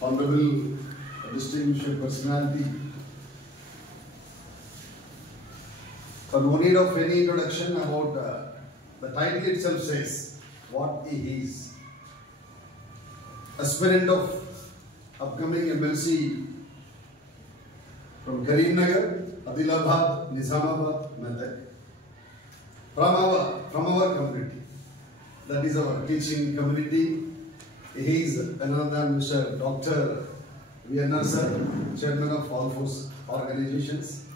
honorable distinguished personality. For no need of any introduction about the title itself says what he is. Aspirant of upcoming MLC from Karimnagar, Adilabad, Nizamabad, Medak. From our community. That is our teaching community. He is another Mr. Dr. V.N.R. sir, Chairman of all four organizations.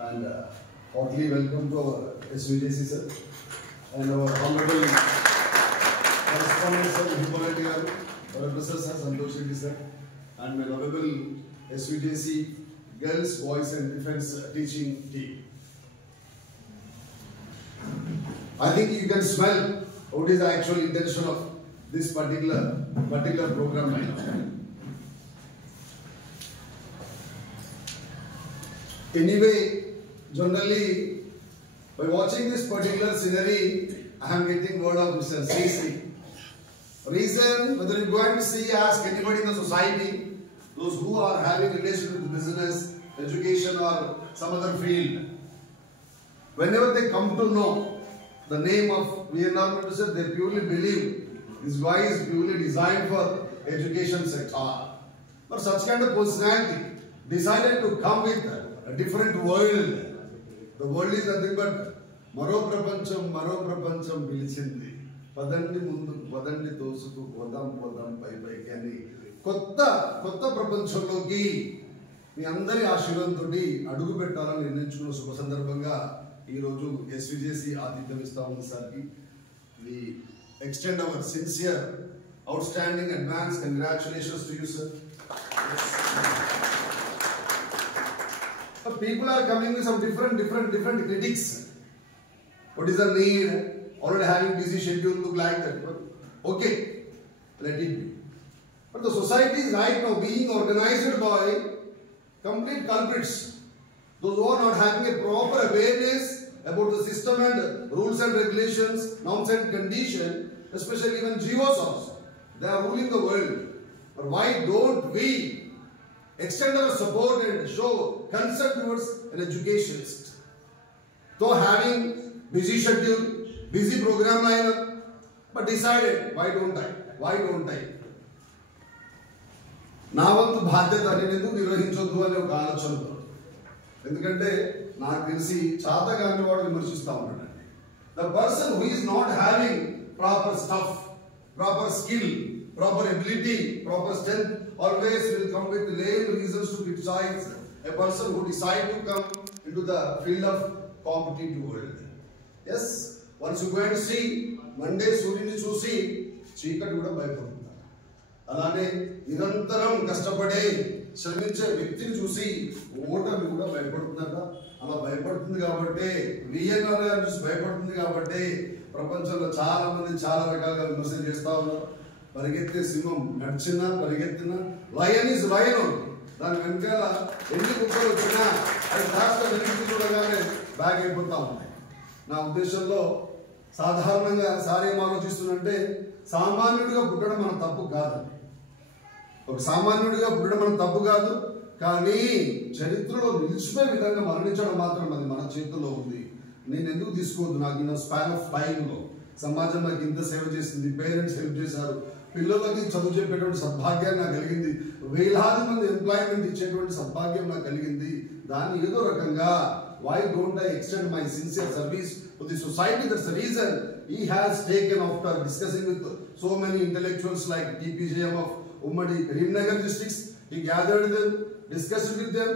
And heartily welcome to our SVJC sir. And our honorable correspondent sir, Hippolyte garu, our professor sir, Santosh Reddy sir. And my lovable SVJC Girls, Boys and Defense teaching team. I think you can smell what is the actual intention of this particular program right now. Anyway, generally, by watching this particular scenery, I am getting word of Mr. CC. Reason, whether you go and see, ask anybody in the society, those who are having relation with business, education or some other field, whenever they come to know the name of V.N.R. they purely believe this guy is purely designed for education sector. But such kind of personality decided to come with a different world. The world is nothing but Maro Prapancham Pilichindi. Padandi Mundu, Padandi Tosuku, Podam, Pai Kani. Kotta Prapanchamloki. మీ అందరి ఆశీర్వాదంతోటి అడుగు పెట్టాలని నిర్ణయించుకున్న శుభ సందర్భంగా ఈ రోజు ఎస్విజేసి ఆతిథ్యం ఇస్తా ఉంది సార్కి. We extend our sincere outstanding advance congratulations to you sir. People are coming with some different critics. What is the need? Already having busy schedule, look like that. Okay, let it be. But the society is right now being organized by complete culprits. Those who are not having a proper awareness about the system and rules and regulations, norms and conditions, especially even GOs also. They are ruling the world. But why don't we extend our support and show concern towards an educationist? Though having busy schedule, busy program lineup, but decided, why don't I? నా వంతు బాధ్యత నేను ఎందుకు నిర్వహించొద్దు అనే ఒక ఆలోచనతో. ఎందుకంటే నాకు తెలిసి చాతగాని వాడు విమర్శిస్తూ ఉంటాడండి. The person who is not having proper stuff, proper skill, proper ability, proper strength always will come with lame reasons to criticize a person who decide to come into the field of competitive world. Yes, once you go and see, Monday సూర్యుని చూసి చీకటి కూడా భయపడుతుంది. అలానే నిరంతరం కష్టపడే శ్రమించే వ్యక్తిని చూసి ఓటమి కూడా భయపడుతుందట. అలా భయపడుతుంది కాబట్టి V.N.R. చూసి భయపడుతుంది కాబట్టి ప్రపంచంలో చాలా మంది చాలా రకాలుగా విమర్శలు చేస్తా ఉన్నారు. పరిగెత్తే సింహం నడిచినా పరిగెత్తినా లయన్ ఇస్ లయన్. దాని వెనకాల ఎన్ని కుక్కలు వచ్చినా అది కాస్త వెనక్కి చూడగానే బ్యాగ్ అయిపోతా ఉన్నాయి. నా ఉద్దేశంలో సాధారణంగా సార్ ఏం ఆలోచిస్తుందంటే సామాన్యుడిగా పుట్టడం మన తప్పు కాదండి. ఒక సామాన్యుడిగా పుట్టడం మన తప్పు కాదు, కానీ చరిత్రలో నిలిచిపోయే విధంగా మరణించడం మాత్రం అది మన చేతుల్లో ఉంది. నేను ఎందుకు తీసుకోవద్దు? నాకు ఇన్న స్పాన్ ఆఫ్ టైంలో సమాజం నాకు ఇంత సేవ చేసింది, పేరెంట్స్ హెల్ప్ చేశారు, పిల్లలకి చదువు చెప్పేటువంటి సద్భాగ్యం నాకు కలిగింది, వేలాది మంది ఎంప్లాయ్మెంట్ ఇచ్చేటువంటి సద్భాగ్యం నాకు కలిగింది. దాన్ని ఏదో రకంగా why don't I extend my sincere service to the society? That's the reason he has taken, after discussing with so many intellectuals like TPJM of Ummadi Karimnagar districts, he gathered them, discussed with them,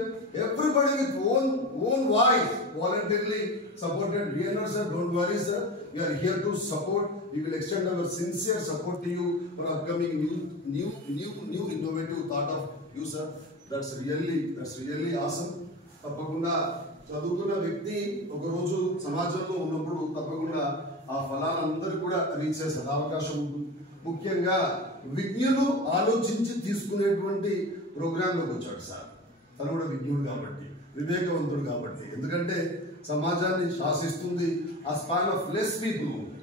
everybody with own voice voluntarily supported V.N.R. sir. Don't worry sir, we are here to support. We will extend our sincere support to you for upcoming new innovative thought of you sir. That's really awesome. తప్పకుండా చదువుకున్న వ్యక్తి ఒకరోజు సమాజంలో ఉన్నప్పుడు తప్పకుండా ఆ ఫలాలందరూ కూడా రీచ్ చేసే అవకాశం ఉంటుంది. ముఖ్యంగా విజ్ఞులు ఆలోచించి తీసుకునేటువంటి ప్రోగ్రాంలోకి వచ్చాడు సార్. తను కూడా విజ్ఞుడు కాబట్టి, వివేకవంతుడు కాబట్టి. ఎందుకంటే సమాజాన్ని శాసిస్తుంది ఆ స్పాన్ ఆఫ్ లెస్ పీపుల్ ఉంది.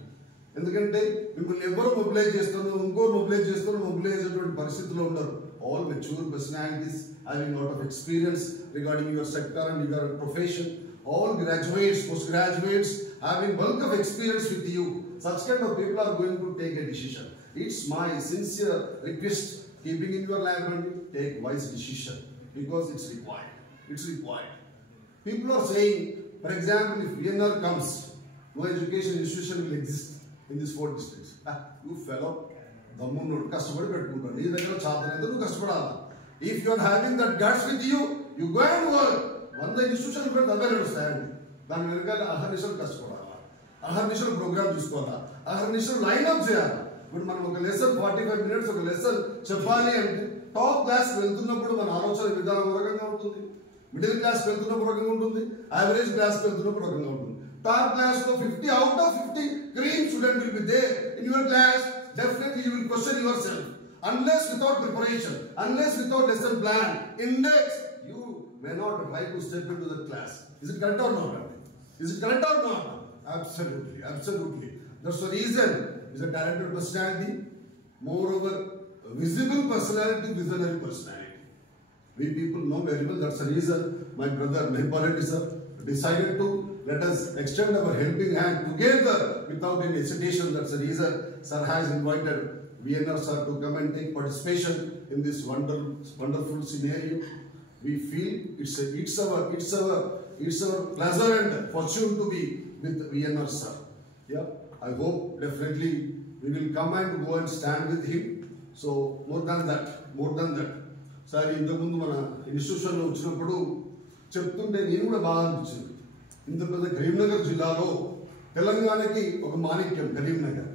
ఎందుకంటే మిమ్మల్ని ఎవరో మొబిలైజ్ చేస్తున్నారు, ఇంకో మొబిలైజ్ చేస్తున్నారు, మొబిలైజ్ అయ్యేటువంటి పరిస్థితిలో ఉండరు. All mature personalities having lot of experience regarding your sector and your profession. All graduates, postgraduates having bulk of experience with you. Such kind of people are going to take a decision. It's my sincere request, keeping in your lap and take wise decision because it's required. It's required. People are saying, for example, if VNR comes, no education institution will exist in these 4 districts. You fellow, దమ్మును కష్టపడి పెట్టుకుంటారు. నీ దగ్గర చాతనైతే నువ్వు కష్టపడాలి. If you are having that guts with you, you go and work. 100 institutions కూడా దగ్గర నడుస్తాయండి. దాని వెనకాల అహర్నిశలు కష్టపడాలి, అహర్నిశలు ప్రోగ్రామ్ చూసుకోవాలా, అహర్నిశలు లైన్అప్ చేయాలి. ఇప్పుడు మనం ఒక లెసన్ 45 minutes ఒక లెసన్ చెప్పాలి అంటే టాప్ క్లాస్ వెళ్తున్నప్పుడు మన ఆలోచన విధానం ఒక రకంగా ఉంటుంది, మిడిల్ క్లాస్ వెళ్తున్నప్పుడు రకంగా ఉంటుంది, యావరేజ్ క్లాస్ వెళ్తున్నప్పుడు రకంగా ఉంటుంది. టాప్ క్లాస్ లో 50 out of 50 green student will be there in your class. Definitely you will question yourself. Unless without preparation, unless without lesson plan, index, you may not try to step into the class. Is it correct or not? Is it correct or not? Absolutely, absolutely. That's the reason is a talented personality, moreover, visible personality, visionary personality. We people know very well. That's the reason my brother Mahipaleti sir decided to let us extend our helping hand together without any hesitation. That's the reason sir has invited VNR sir to come and take participation in this wonderful scenario. We feel it's our pleasure and fortune to be with VNR sir. Yeah, I hope definitely we will come and go and stand with him. So more than that. Sir ఇంతకుముందు మన ఇన్స్టిట్యూషన్లో వచ్చినప్పుడు చెప్తుంటే నేను కూడా బాగా అనిపించింది. ఇంత పెద్ద కరీంనగర్ జిల్లాలో తెలంగాణకి ఒక మాణిక్యం కరీంనగర్.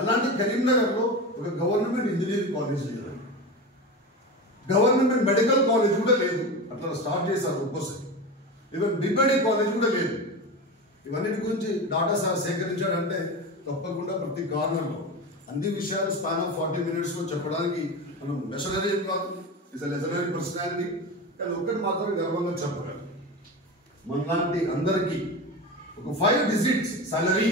అలాంటి కరీంనగర్లో ఒక గవర్నమెంట్ ఇంజనీరింగ్ కాలేజ్ లేదు, గవర్నమెంట్ మెడికల్ కాలేజ్ కూడా లేదు. అట్లా స్టార్ట్ చేశారు ఒక్కోసారి. ఈవెన్ బిబడి కాలేజ్ కూడా లేదు. ఇవన్నిటి గురించి డాటా సార్ సేకరించాడంటే తప్పకుండా ప్రతి కార్నర్లో అన్ని విషయాలు స్పాన్ ఆఫ్ 40 minutes చెప్పడానికి మనం మెషనరీ ఏం కాదు, ఇట్స్ లెజనరీ పర్సనాలిటీ. కానీ ఒకటి మాత్రం గర్వంగా చెప్పగలం, మనలాంటి అందరికీ ఒక 5 digits సాలరీ